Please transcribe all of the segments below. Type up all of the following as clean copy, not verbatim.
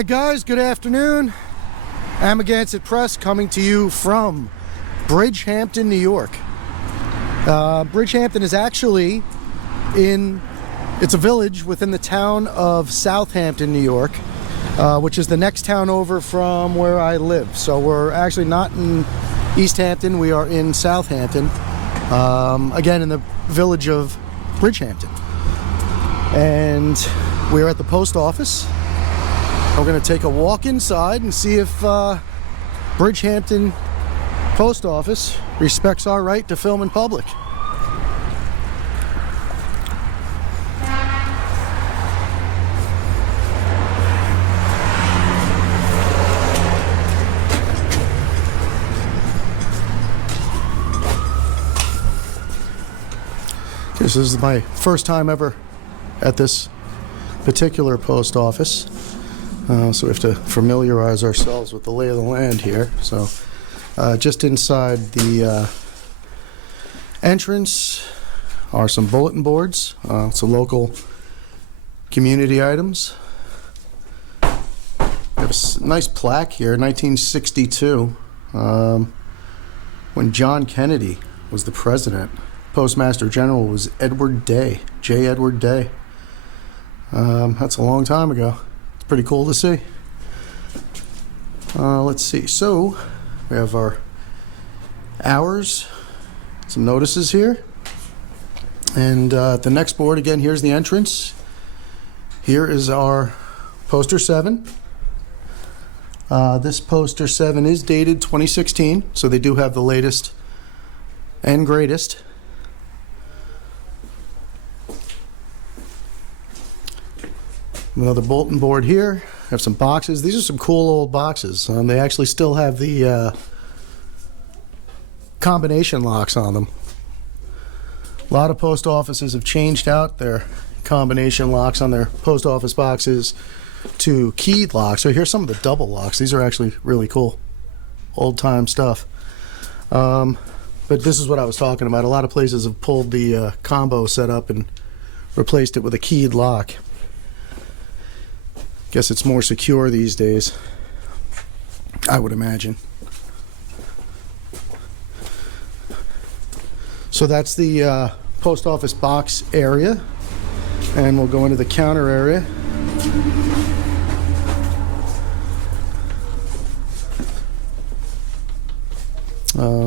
Alright guys, good afternoon. Amagansett Press coming to you from Bridgehampton, New York. Bridgehampton is actually it's a village within the town of Southampton, New York, which is the next town over from where I live. So we're actually not in East Hampton, we are in Southampton, again in the village of Bridgehampton. And we're at the post office. We're going to take a walk inside and see if Bridgehampton Post Office respects our right to film in public. This is my first time ever at this particular post office. So we have to familiarize ourselves with the lay of the land here. So just inside the entrance are some bulletin boards, some local community items. We have a nice plaque here, 1962, when John Kennedy was the president. Postmaster General was Edward Day, J. Edward Day. That's a long time ago. Pretty cool to see. Let's see. So we have our hours, some notices here, and the next board again. Here's the entrance. Here is our poster 7. This poster 7 is dated 2016, so they do have the latest and greatest. Another bulletin board here. Have some boxes. These are some cool old boxes. They actually still have the combination locks on them. A lot of post offices have changed out their combination locks on their post office boxes to keyed locks. So here's some of the double locks. These are actually really cool, old time stuff. But this is what I was talking about. A lot of places have pulled the combo setup and replaced it with a keyed lock. Guess it's more secure these days, I would imagine. So that's the post office box area, and we'll go into the counter area.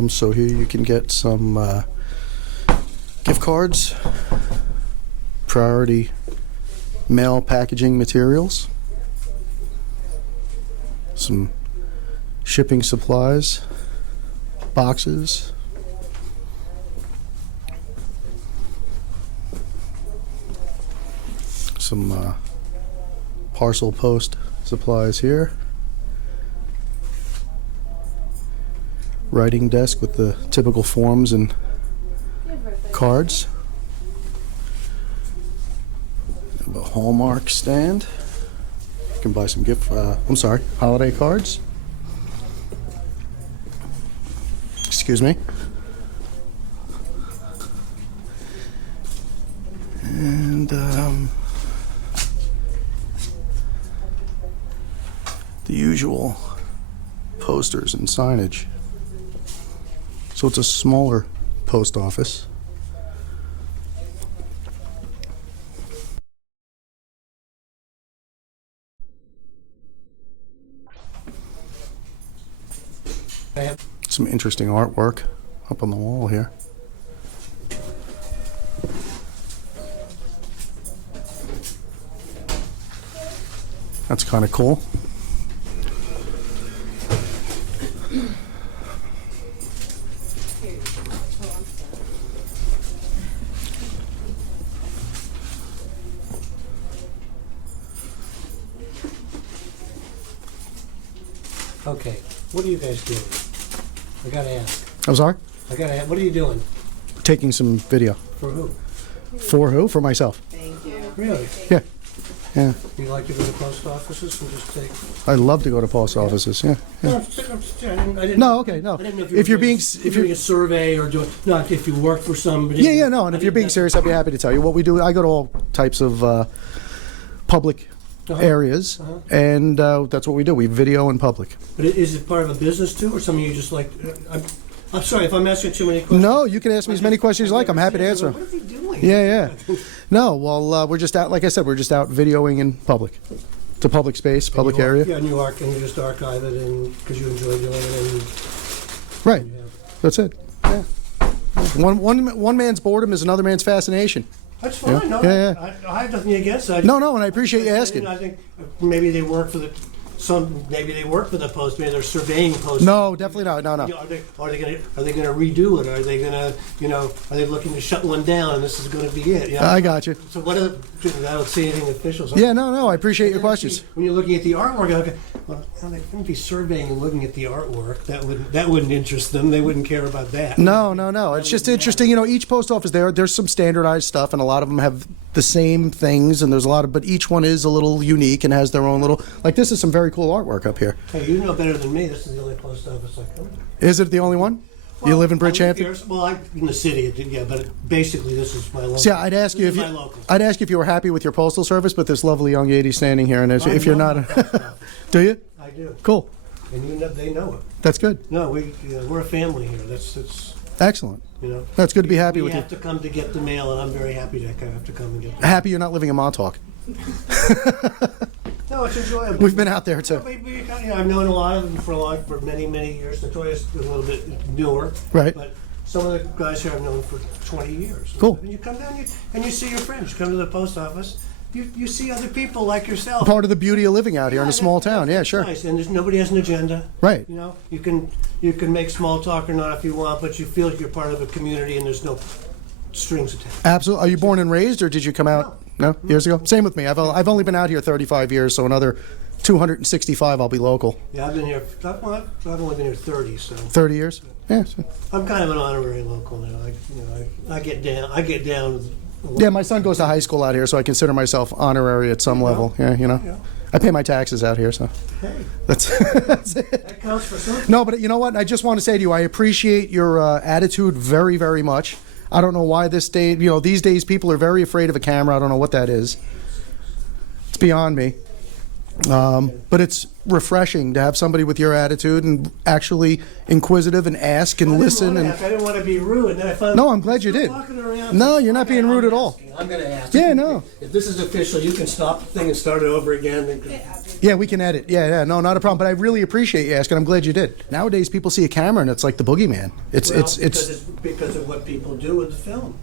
So here you can get some gift cards, priority mail packaging materials, some shipping supplies, boxes, some parcel post supplies here, writing desk with the typical forms and cards, a Hallmark stand. Can buy some holiday cards. Excuse me. And the usual posters and signage. So it's a smaller post office. Some interesting artwork up on the wall here. That's kind of cool. Okay, what are you guys doing? I gotta ask. I'm sorry? I gotta ask, what are you doing? Taking some video. For who? For who? For myself. Thank you. Really? Yeah. Yeah. You like to go to post offices and just take... I'd love to go to post offices, yeah. No, I didn't No, okay, no. I didn't know If you're being, if you're doing a survey or doing, not if you work for somebody. no, and if you're being serious, I'd be happy to tell you what we do. I go to all types of public areas, and that's what we do. We video in public. But is it part of a business too, or something you just like? I'm sorry if I'm asking too many questions. No, you can ask me as many questions as you like. I'm happy to answer. What is he doing? Yeah. No, well, we're just out, like I said, we're just out videoing in public. It's a public space, public area. Yeah, and you just archive it because you enjoy doing it. And Right. That's it. Yeah. One man's boredom is another man's fascination. That's fine. Yeah. No, Yeah. I have nothing against that. No, and I appreciate you asking. I think maybe they work for the post. Maybe they're surveying posts. No, definitely not. No. You know, are they going to redo it? Are they going to are they looking to shut one down and this is going to be it? You know? I got you. So what are I don't see anything official. So Yeah, no, I appreciate your questions. When you're looking at the artwork, okay, well, they wouldn't be surveying and looking at the artwork. That wouldn't interest them. They wouldn't care about that. No. It's just interesting. You know, each post office there's some standardized stuff, and a lot of them have the same things, and there's a lot of, but each one is a little unique and has their own little. Like this is some very cool artwork up here. Hey, you know better than me. This is the only post office I come to. Is it the only one? You live in Bridgehampton? I'm in the city, yeah, but basically this is my local. See, I'd ask you if you were happy with your postal service, but this lovely young lady standing here, and if you're not, do you? I do. Cool. And they know it. That's good. No, we're a family here. That's excellent. You know, that's good to be happy with you. You have to come to get the mail, and I'm very happy to have to come and get. Happy you're not living in Montauk. No, it's enjoyable. We've been out there too. I've known a lot of them for many years. Notorious is a little bit newer, right? But some of the guys here I've known for 20 years. Cool. And you come down and you see your friends. You come to the post office. You see other people like yourself. Part of the beauty of living out here in a small town. Yeah, sure. Nice. And nobody has an agenda. Right. You know, you can make small talk or not if you want, but you feel like you're part of a community and there's no strings attached. Absolutely. Are you born and raised, or did you come out? No, years ago. Same with me. I've only been out here 35 years, so another 265 I'll be local. Yeah, I've been here. I've only been here 30. So 30 years. Yeah. So. I'm kind of an honorary local now. I get down. Yeah, my son goes to high school out here, so I consider myself honorary at some level. Yeah, you know. Yeah. I pay my taxes out here, so hey, that's it. That counts for something. No, but you know what? I just want to say to you, I appreciate your attitude very, very much. I don't know why these days people are very afraid of a camera. I don't know what that is. It's beyond me. But it's refreshing to have somebody with your attitude and actually inquisitive and ask and listen. I didn't want to be rude. No, I'm glad you did. No, you're not being rude at all. I'm going to ask. Yeah, no. If this is official, you can stop the thing and start it over again. Yeah, we can edit. Yeah, no, not a problem. But I really appreciate you asking. I'm glad you did. Nowadays, people see a camera and it's like the boogeyman. It's because of what people do with the film.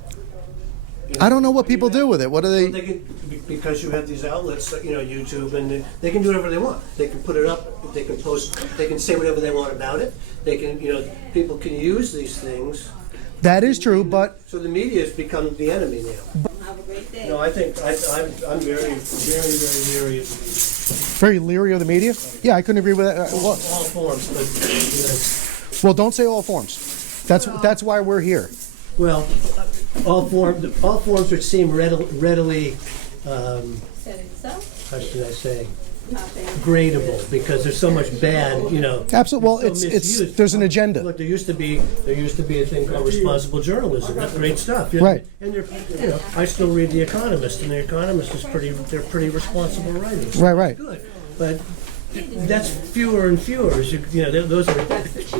You know, I don't know what people do with it. What do they? Because you have these outlets, YouTube, and they can do whatever they want. They can put it up. They can post. They can say whatever they want about it. They can, people can use these things. That is true, but so the media has become the enemy now. Have a great day. No, I think I'm very, very, very leery. Very leery of the media? Yeah, I couldn't agree with that. All forms, but well, don't say all forms. That's why we're here. Well, all forms which seem readily how should I say, gradable, because there's so much bad, Absolutely. Well, it's there's an agenda. Look, there used to be a thing called responsible journalism. That's great stuff. Right. And I still read The Economist, and The Economist is they're pretty responsible writers. Right. Good, but that's fewer and fewer. Those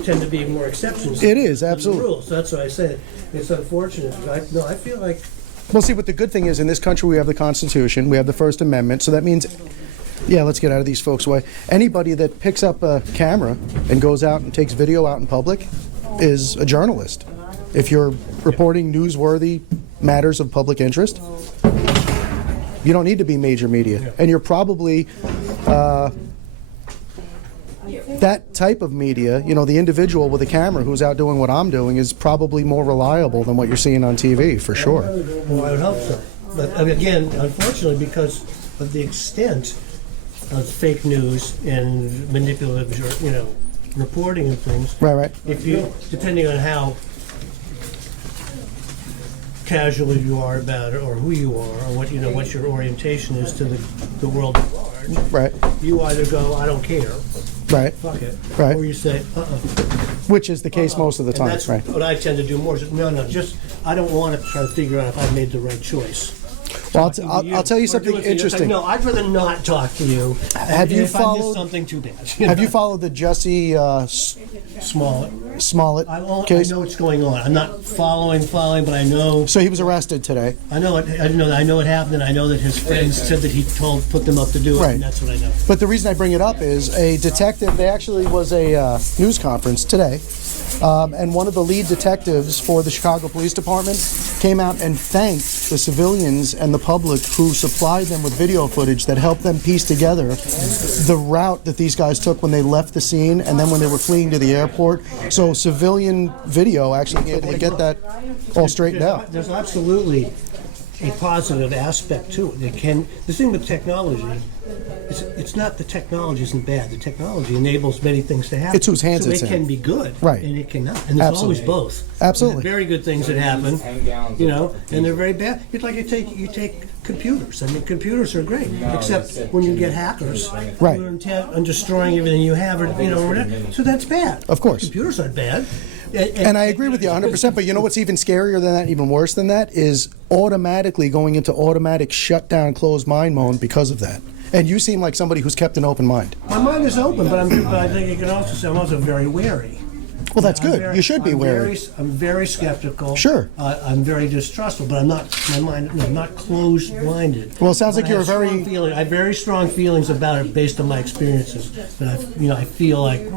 tend to be more exceptions. It is absolutely. Rules. So that's why I say it's unfortunate. I feel like. Well, see, what the good thing is, in this country we have the Constitution, we have the First Amendment, so that means, yeah, let's get out of these folks' way. Anybody that picks up a camera and goes out and takes video out in public is a journalist. If you're reporting newsworthy matters of public interest, you don't need to be major media. And you're probably that type of media, the individual with a camera who's out doing what I'm doing is probably more reliable than what you're seeing on TV, for sure. Well, I would hope so. But again, unfortunately, because of the extent of fake news and manipulative, reporting of things. Right. If you, depending on how casual you are about it, or who you are, or what your orientation is to the world at large. Right. You either go, I don't care. Right. Fuck it. Right. Or you say, Which is the case most of the time. And that's right. what I tend to do more. No, just I don't want to try to figure out if I made the right choice. Well, talking to I'll tell you or something doing things. interesting. No, I'd rather not talk to you. Have you if I followed- missed something too bad? Have you followed the Jesse Smollett? I case? know what's going on. I'm not following, but I know. So he was arrested today. I know it happened, and I know that his friends said that he put them up to do it, Right. and that's what I know. But the reason I bring it up is a detective, there actually was a news conference today, and one of the lead detectives for the Chicago Police Department came out and thanked the civilians and the public who supplied them with video footage that helped them piece together the route that these guys took when they left the scene and then when they were fleeing to the airport. So civilian video actually able to get that all straightened out. There's absolutely a positive aspect to it. The thing with technology, it's not the technology isn't bad. The technology enables many things to happen. It's whose hands so it's it in. can be good, Right. and it cannot. And there's always both. Absolutely. There's very good things that happen, and they're very bad. It's like you take computers. I mean, computers are great, except when you get hackers Right. who are intent on destroying everything you have, or whatever. So that's bad. Of course. Computers aren't bad. And I agree with you 100%, but you know what's even scarier than that, even worse than that, is automatically going into automatic shutdown, closed mind mode because of that. And you seem like somebody who's kept an open mind. My mind is open, but I think you can also say I'm also very wary. Well, that's good. You should be wary. I'm very skeptical. Sure. I'm very distrustful, but I'm not. I'm not closed-minded. Well, it sounds like But you're I have very strong feelings about it based on my experiences. But I feel like.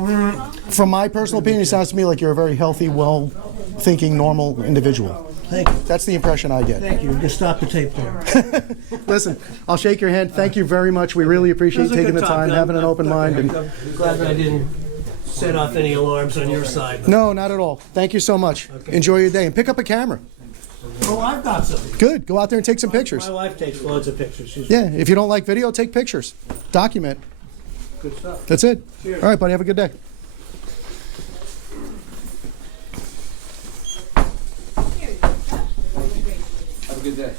From my personal opinion, it sounds to me like you're a very healthy, well-thinking, normal individual. Thank you. That's the impression I get. Thank you. Just stop the tape there. Listen, I'll shake your hand. Thank you very much. We really appreciate taking the time, having an open mind. I'm glad that I didn't set off any alarms on your side. No, not at all. Thank you so much. Enjoy your day. And pick up a camera. Oh, I've got some. Good. Go out there and take some pictures. My wife takes loads of pictures. Yeah, if you don't like video, take pictures. Document. Good stuff. That's it. Cheers. All right, buddy. Have a good day. Have a good day.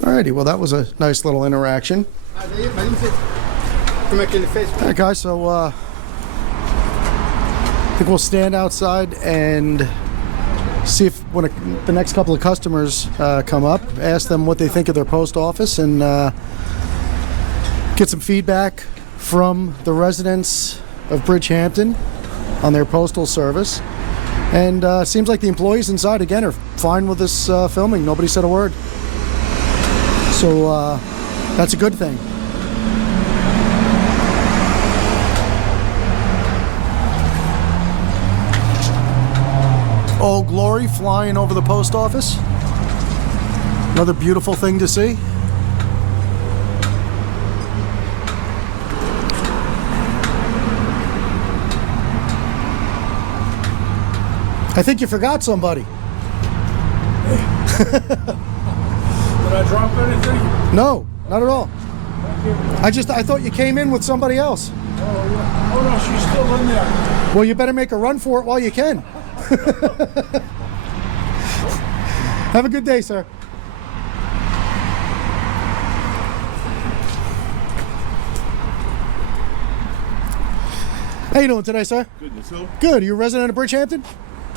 Alrighty, well that was a nice little interaction. Alright guys, so I think we'll stand outside and see if when the next couple of customers come up, ask them what they think of their post office and get some feedback from the residents of Bridgehampton on their postal service. And seems like the employees inside again are fine with this filming. Nobody said a word. So that's a good thing. Old Glory flying over the post office. Another beautiful thing to see. I think you forgot somebody. Did I drop anything? No, not at all. I thought you came in with somebody else. Oh, yeah. Oh, no, she's still in there. Well, you better make a run for it while you can. Have a good day, sir. How you doing today, sir? Good, yourself? Good. Are you a resident of Bridgehampton?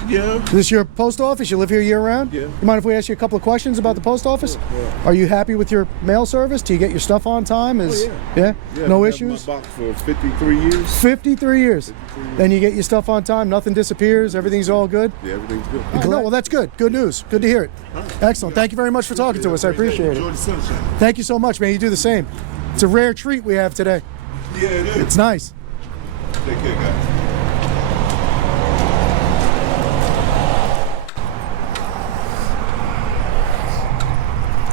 Yeah. Is this your post office? You live here year round? Yeah. You mind if we ask you a couple of questions about the post office? Yeah. Are you happy with your mail service? Do you get your stuff on time? Yeah. Yeah? No I've had issues? my box for 53 years. 53 years. Then you get your stuff on time, nothing disappears, everything's all good? Yeah, everything's good. No, well, that's good. Good news. Good to hear it. Excellent. Thank you very much for talking to us. I appreciate Enjoy it. the sunshine. Thank you so much, man. You do the same. It's a rare treat we have today. Yeah, it is. It's nice. Take care, guys.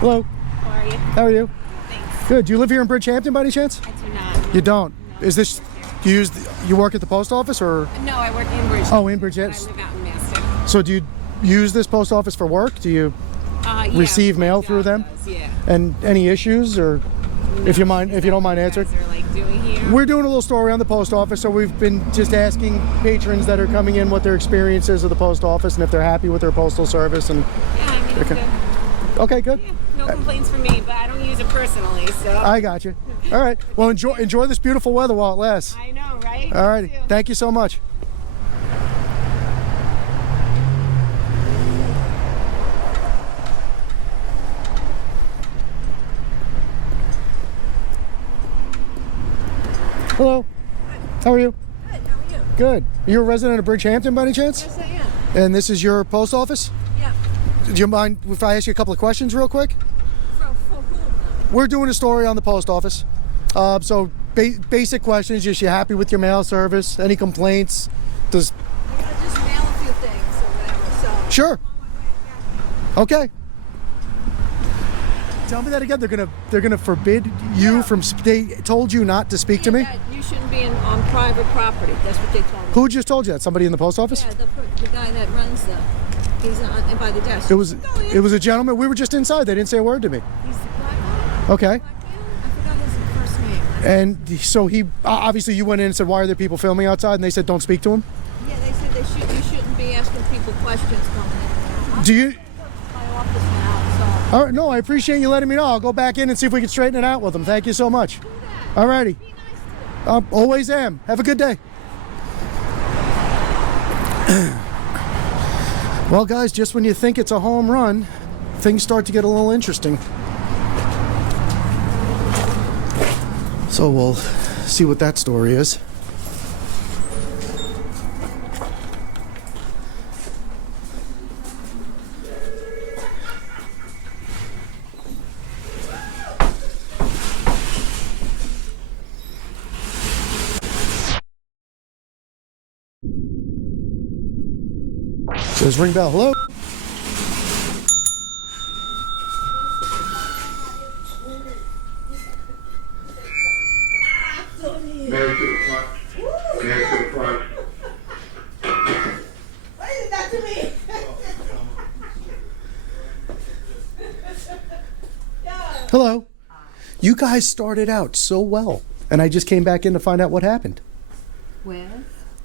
Hello. How are you? How are you? Thanks. Good. Do you live here in Bridgehampton by any chance? I do not. You don't. Is this you work at the post office or? No, I work in Bridgehampton. Oh, in I Bridgehampton. live out in Mastic. So do you use this post office for work? Do you Yeah, receive my mail job through them? does, yeah. And any issues or if you don't mind answering? Guys are like doing here? We're doing a little story on the post office, so we've been just asking patrons that are coming in what their experience is of the post office and if they're happy with their postal service. And Yeah, I mean, it's Okay. good. okay, good. Yeah, no complaints from me, but I don't use it personally, so. I got you. All right. Well, enjoy this beautiful weather while it lasts. I know, right? All right. You too. Thank you so much. Hello. How are you? Good, how are you? Good. You're a resident of Bridgehampton by any chance? Yes, I am. And this is your post office? Yeah. Do you mind if I ask you a couple of questions real quick? For whom? We're doing a story on the post office. So basic questions, just you happy with your mail service? Any complaints? Does I'm gonna just mail a few things or whatever, so. Sure. Okay. Tell me that again. They're gonna forbid you from. They told you not to speak to me. That you shouldn't be on private property. That's what they told me. Who just told you that? Somebody in the post office? Yeah, the guy that runs he's on by the desk. It was a gentleman. We were just inside. They didn't say a word to me. He's the black guy? Okay. Black man? I forgot his first name. And so he obviously you went in and said, "Why are there people filming outside?" And they said, "Don't speak to him." Yeah, they said you shouldn't be asking people questions coming in and out. Do you? My office now, so. All right. No, I appreciate you letting me know. I'll go back in and see if we can straighten it out with them. Thank you so much. Do that. All righty. Be nice to them. Always am. Have a good day. Well, guys, just when you think it's a home run, things start to get a little interesting. So we'll see what that story is. Says ring bell. Hello? Mary to the front. Mary to the front. Why is that to me? Hello. You guys started out so well, and I just came back in to find out what happened. Where?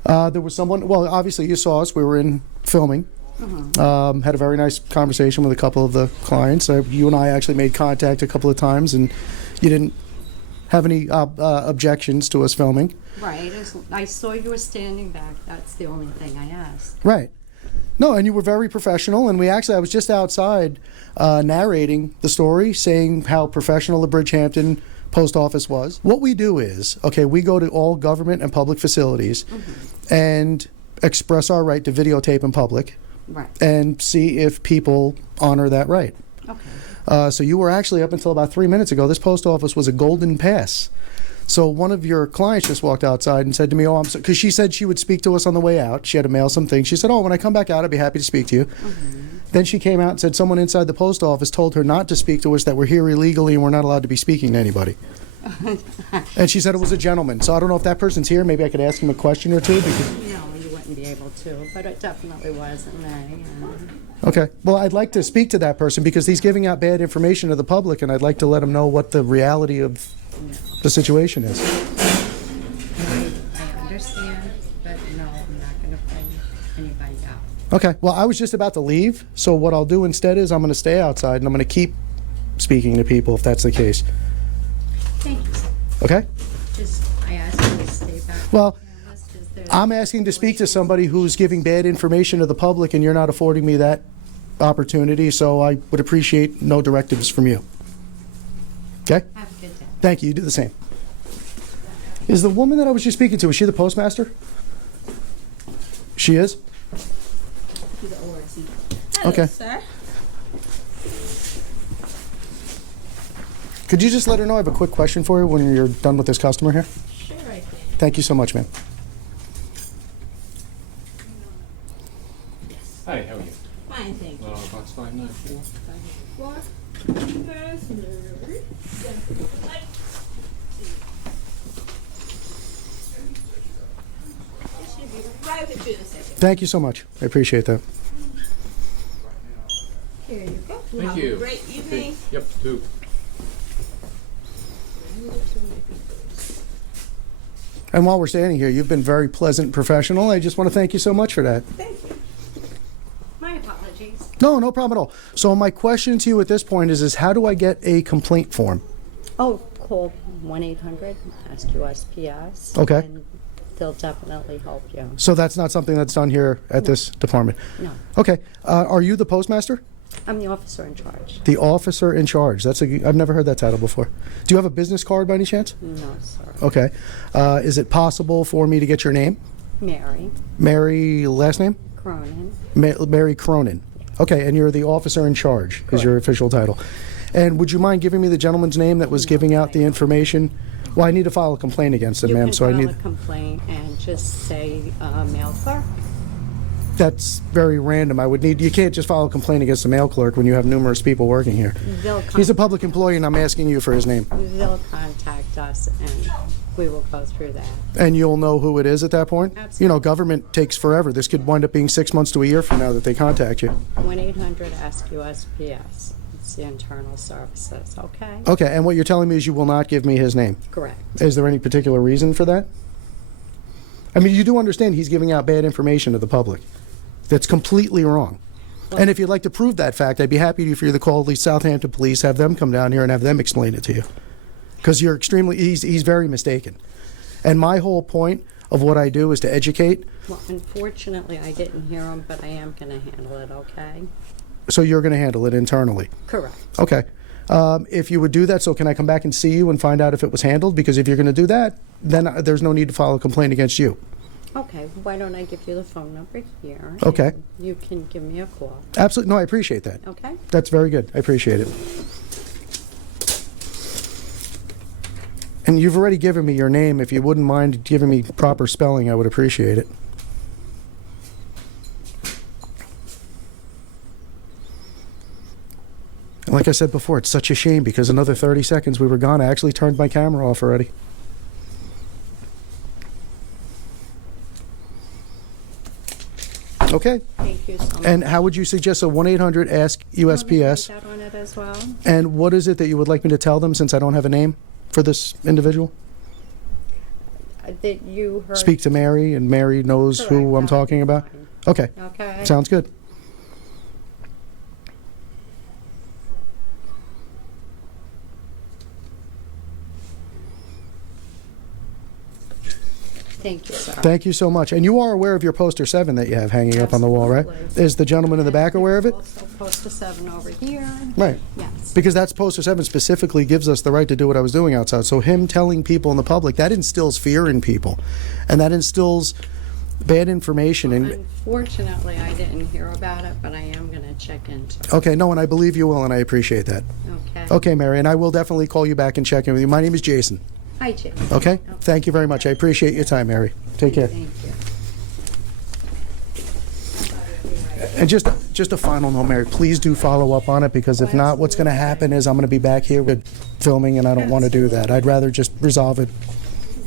There was someone, well, obviously you saw us. We were in filming. Had a very nice conversation with a couple of the clients. You and I actually made contact a couple of times, and you didn't have any objections to us filming. Right. I saw you were standing back. That's the only thing I asked. Right. No, and you were very professional, and I was just outside narrating the story, saying how professional the Bridgehampton Post Office was. What we do is, okay, we go to all government and public facilities and express our right to videotape in public. Right. And see if people honor that right. Okay. So you were actually, up until about 3 minutes ago, this post office was a golden pass. So one of your clients just walked outside and said to me, "Oh, I'm so," because she said she would speak to us on the way out. She had to mail some things. She said, "Oh, when I come back out, I'd be happy to speak to you." Then she came out and said someone inside the post office told her not to speak to us, that we're here illegally and we're not allowed to be speaking to anybody. And she said it was a gentleman. So I don't know if that person's here. Maybe I could ask him a question or two. Because No, you wouldn't be able to, but it definitely wasn't me. Okay. Well, I'd like to speak to that person because he's giving out bad information to the public, and I'd like to let him know what the reality of the situation is. I understand, but no, I'm not going to bring anybody out. Okay. Well, I was just about to leave, so what I'll do instead is I'm going to stay outside and I'm going to keep speaking to people if that's the case. Thank you. Okay? I asked you to stay back. Well, Unless there's I'm asking to speak to somebody who's giving bad information to the public, and you're not affording me that opportunity, so I would appreciate no directives from you. Okay? Have a good day. Thank you. You do the same. Is the woman that I was just speaking to, is she the postmaster? She is? Okay. Sir? Could you just let her know I have a quick question for you when you're done with this customer here? Sure, I can. Thank you so much, ma'am. Hi, how are you? Fine, thank you. Box 594. Right with you in a second. Thank you so much. I appreciate that. Here you go. Thank Have you. a great evening. Yep, too. And while we're standing here, you've been very pleasant and professional. I just want to thank you so much for that. Thank you. My apologies. No, no problem at all. So my question to you at this point is how do I get a complaint form? Oh, call 1-800, ask USPS. Okay. And they'll definitely help you. So that's not something that's done here at this department? No, Okay. Are you the postmaster? I'm the officer in charge. The officer in charge. I've never heard that title before. Do you have a business card by any chance? No, sir. Okay. Is it possible for me to get your name? Mary Mary, last name? Cronin. Mary Cronin. Okay, and you're the officer in charge is your official title. And would you mind giving me the gentleman's name that was giving out the information? Well, I need to file a complaint against him, You ma'am, can so I file need... a complaint and just say mail clerk. That's very random. You can't just file a complaint against the mail clerk when you have numerous people working here. He's a public employee and I'm asking you for his name. They'll contact us and we will go through that. And you'll know who it is at that point? Absolutely. You know, government takes forever. This could wind up being 6 months to a year from now that they contact you. 1-800 ask USPS. It's the internal services, okay? Okay, and what you're telling me is you will not give me his name. Correct. Is there any particular reason for that? I mean, you do understand he's giving out bad information to the public. That's completely wrong. And if you'd like to prove that fact, I'd be happy for you to call the Southampton police, have them come down here and have them explain it to you. Because you're he's very mistaken. And my whole point of what I do is to educate. Well, unfortunately, I didn't hear him, but I am going to handle it, okay? So you're going to handle it internally? Correct. Okay. If you would do that, so can I come back and see you and find out if it was handled? Because if you're going to do that, then there's no need to file a complaint against you. Okay, why don't I give you the phone number here? Okay. And you can give me a call, Absolutely. No, I appreciate that. okay? That's very good. I appreciate it. And you've already given me your name. If you wouldn't mind giving me proper spelling, I would appreciate it. And like I said before, it's such a shame because another 30 seconds we were gone. I actually turned my camera off already. Okay. Thank you so much. And how would you suggest a 1-800 ask USPS? You want me to write that on it as well? And what is it that you would like me to tell them since I don't have a name for this individual? That you heard. Speak to Mary and Mary knows who Correct, I'm that'll talking be about? fine. Okay. Okay. Sounds good. Thank you, sir. Thank you so much. And you are aware of your poster 7 that you have hanging up on the wall, right? Absolutely. Is the gentleman in the back aware of it? Also poster 7 over here. Right. Yes. Because that's poster 7 specifically gives us the right to do what I was doing outside. So him telling people in the public, that instills fear in people. And that instills bad information. And Unfortunately, I didn't hear about it, but I am going to check into it. okay, no, and I believe you will, and I appreciate that. Okay. Okay, Mary, and I will definitely call you back and check in with you. My name is Jason. Hi, Jim. Okay? Thank you very much. I appreciate your time, Mary. Take care. Thank you. And just a final note, Mary, please do follow up on it, because if not, what's going to happen is I'm going to be back here with filming, and I don't want to do that. I'd rather just resolve it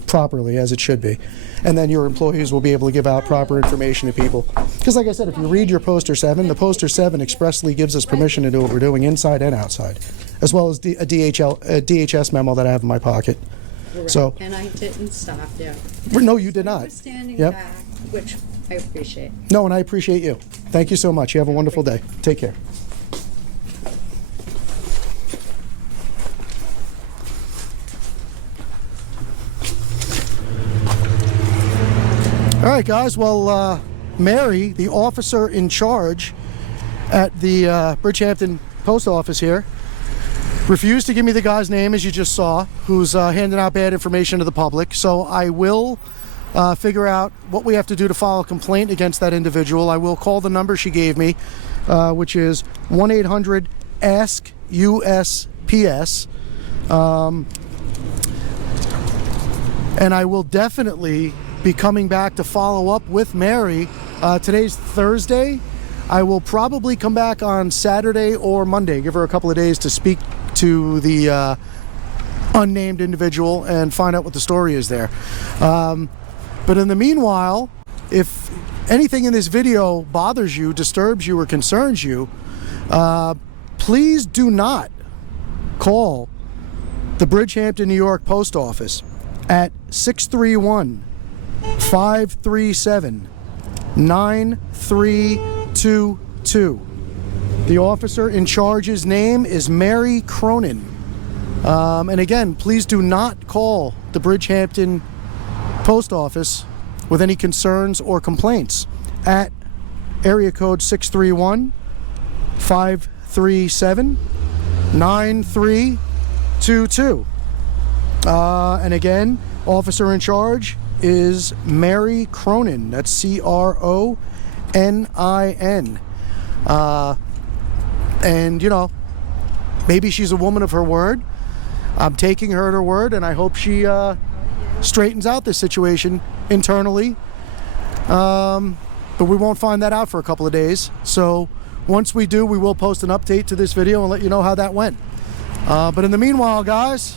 properly, as it should be. And then your employees will be able to give out proper information to people. Because like I said, if you read your poster 7, the poster 7 expressly gives us permission to do what we're doing inside and outside, as well as a DHS memo that I have in my pocket. So, And I didn't stop you. no, you did I not. was standing Yep. back, which I appreciate. No, and I appreciate you. Thank you so much. You have a wonderful day. Take care. All right, guys. Well, Mary, the officer in charge at the Bridgehampton Post Office here, refused to give me the guy's name, as you just saw, who's handing out bad information to the public. So I will figure out what we have to do to file a complaint against that individual. I will call the number she gave me, which is 1-800-ASK-USPS. And I will definitely be coming back to follow up with Mary. Today's Thursday. I will probably come back on Saturday or Monday, give her a couple of days to speak to the unnamed individual and find out what the story is there. But in the meanwhile, if anything in this video bothers you, disturbs you, or concerns you, please do not call the Bridgehampton, New York Post Office at 631-537-9322. The officer in charge's name is Mary Cronin. And again, please do not call the Bridgehampton Post Office with any concerns or complaints at area code 631-537-9322. And again, officer in charge is Mary Cronin. That's Cronin. And, you know, maybe she's a woman of her word. I'm taking her at her word, and I hope she straightens out this situation internally. But we won't find that out for a couple of days. So once we do, we will post an update to this video and let you know how that went. But in the meanwhile, guys,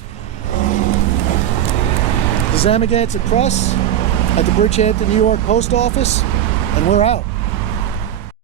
this is Amagansett Press at the Bridgehampton, New York Post Office, and we're out.